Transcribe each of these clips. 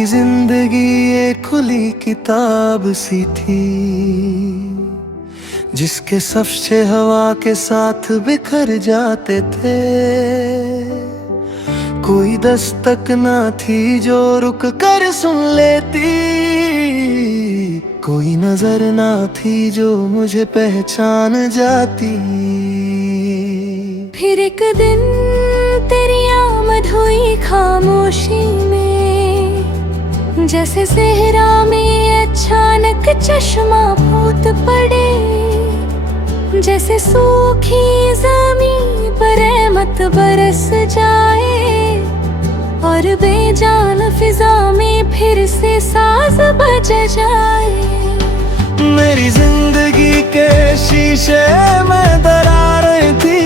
मेरी जिंदगी ये खुली किताब सी थी, जिसके सफ़े हवा के साथ बिखर जाते थे। कोई दस्तक ना थी जो रुक कर सुन लेती, कोई नजर ना थी जो मुझे पहचान जाती। फिर एक दिन तेरी आमद हुई खामोशी में, जैसे सेहरा में अचानक चश्मा फूट पड़े, जैसे सूखी ज़मीं पर रहमत बरस जाए और बेजान फिजा में फिर से साज बज जाए। मेरी जिंदगी के शीशे में दरारें थी,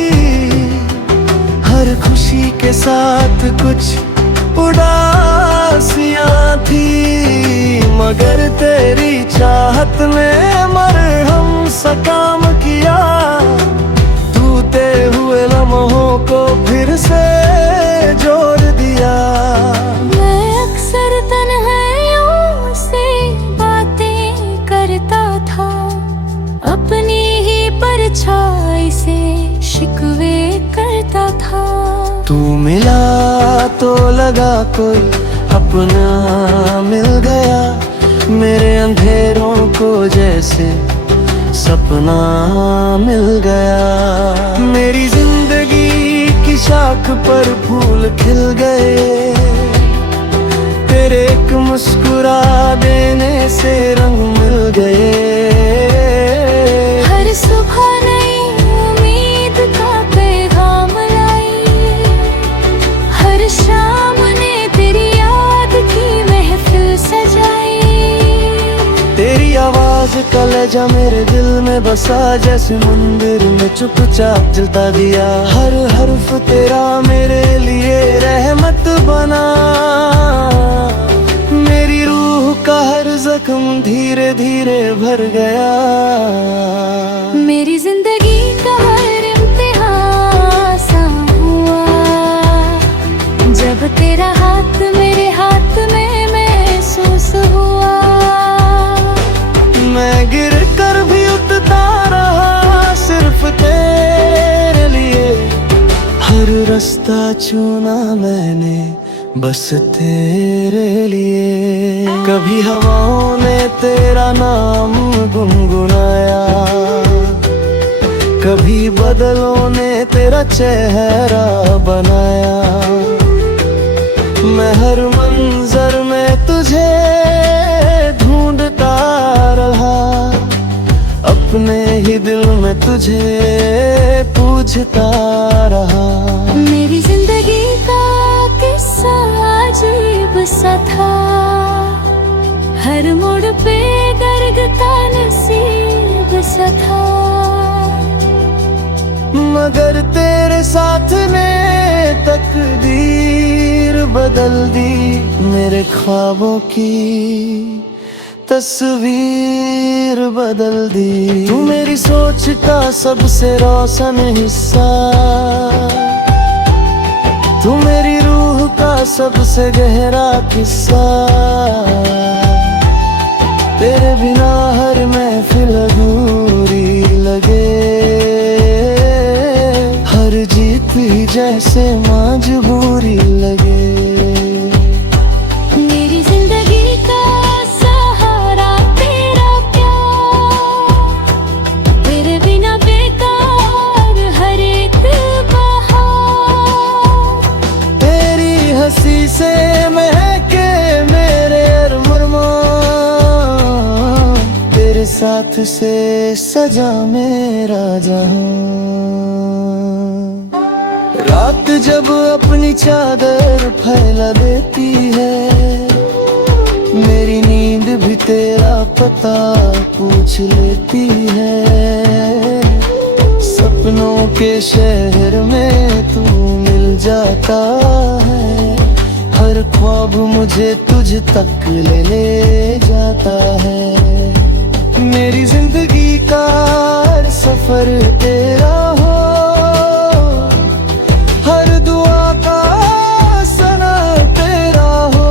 हर खुशी के साथ कुछ उदासियां थी, मगर तेरी चाहत में मरहम सा काम किया। टूटे हुए लम्हों को फिर से जोड़ दिया। मैं अक्सर तन्हाइयों से बातें करता था, अपनी ही परछाई से शिकवे करता था। तू मिला तो लगा कोई अपना मिल गया, मेरे अंधेरों को जैसे सपना मिल गया। मेरी जिंदगी की शाख पर फूल खिल गए, तेरे एक मुस्कुरा देने से रंग मिल गए। हर सुबह नई उम्मीद का पैगाम लाई, हर शाम ने तेरी याद की महफिल सजाई। तेरी आवाज का लहजा मेरे दिल में बसा, जैसे मंदिर में चुपचाप जलता दिया। हर हर्फ तेरा मेरे लिए रहमत बना, मेरी रूह का हर जख्म धीरे धीरे भर गया। मेरी जिंदगी का हर इम्तिहान आसान हुआ, जब तेरा हाथ मेरे हाथ में महसूस हुआ। मैं गिर कर भी उठता रहा सिर्फ तेरे लिए, हर रास्ता चुना मैंने बस तेरे लिए। कभी हवाओं ने तेरा नाम गुनगुनाया, कभी बादलों ने तेरा चेहरा बनाया। मैं हर मंजर में तुझे ढूंढता रहा, अपने ही दिल में तुझे पूछता रहा। मेरी जिंदगी का किस्सा अजीब सा था, हर मोड़ पे दर्द का नसीब सा था, मगर तेरे साथ ने तकदीर बदल दी। मेरे ख्वाबों की तस्वीर बदल दी। तू मेरी सोच का सबसे रोशन हिस्सा, तू मेरी रूह का सबसे गहरा किस्सा। तेरे बिना हर महफिल अधूरी लगे, हर जीत ही जैसे मजबूरी लगे। मेरी जिंदगी का सहारा तेरा प्यार, तेरे बिना बेकार हर एक बहार। तेरी हंसी से महके मेरे अरमान, तेरे साथ से सजा मेरा जहां। रात जब अपनी चादर फैला देती है, मेरी नींद भी तेरा पता पूछ लेती है। सपनों के शहर में तू मिल जाता है, हर ख्वाब मुझे तुझ तक ले जाता है। मेरी जिंदगी का हर सफर तेरा हो, हर दुआ का सना तेरा हो।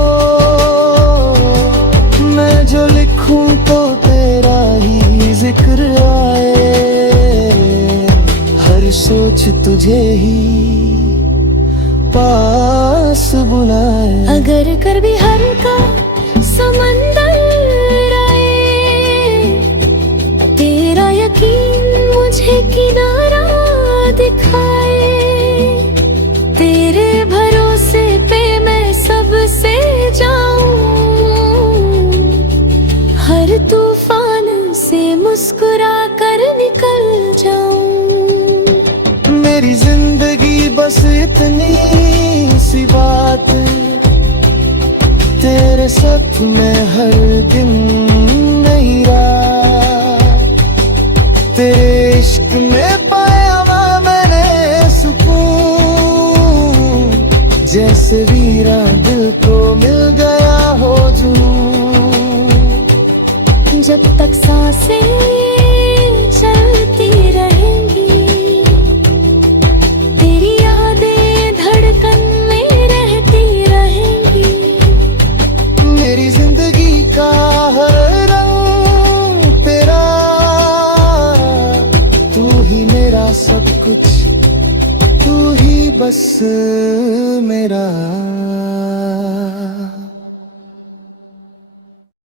तुझे ही पास बुलाए। अगर कर भी हर का समंदर आए, तेरा यकीन मुझे किनारा दिखाए। तेरे भरोसे पे मैं सबसे जाऊं, हर तूफान से मुस्कुरा कर निकल जाऊं। मेरी जिंदगी बस इतनी सी बात, तेरे साथ में हर दिन नई रात। तेरे इश्क में पाया मैंने सुकून, जैसे वीरा दिल को मिल गया हो जुनून। जब तक सांसें चलती रहेंगी, तेरी यादें धड़कन में रहती रहेंगी। मेरी जिंदगी का हर रंग तेरा, तू ही मेरा सब कुछ, तू ही बस मेरा।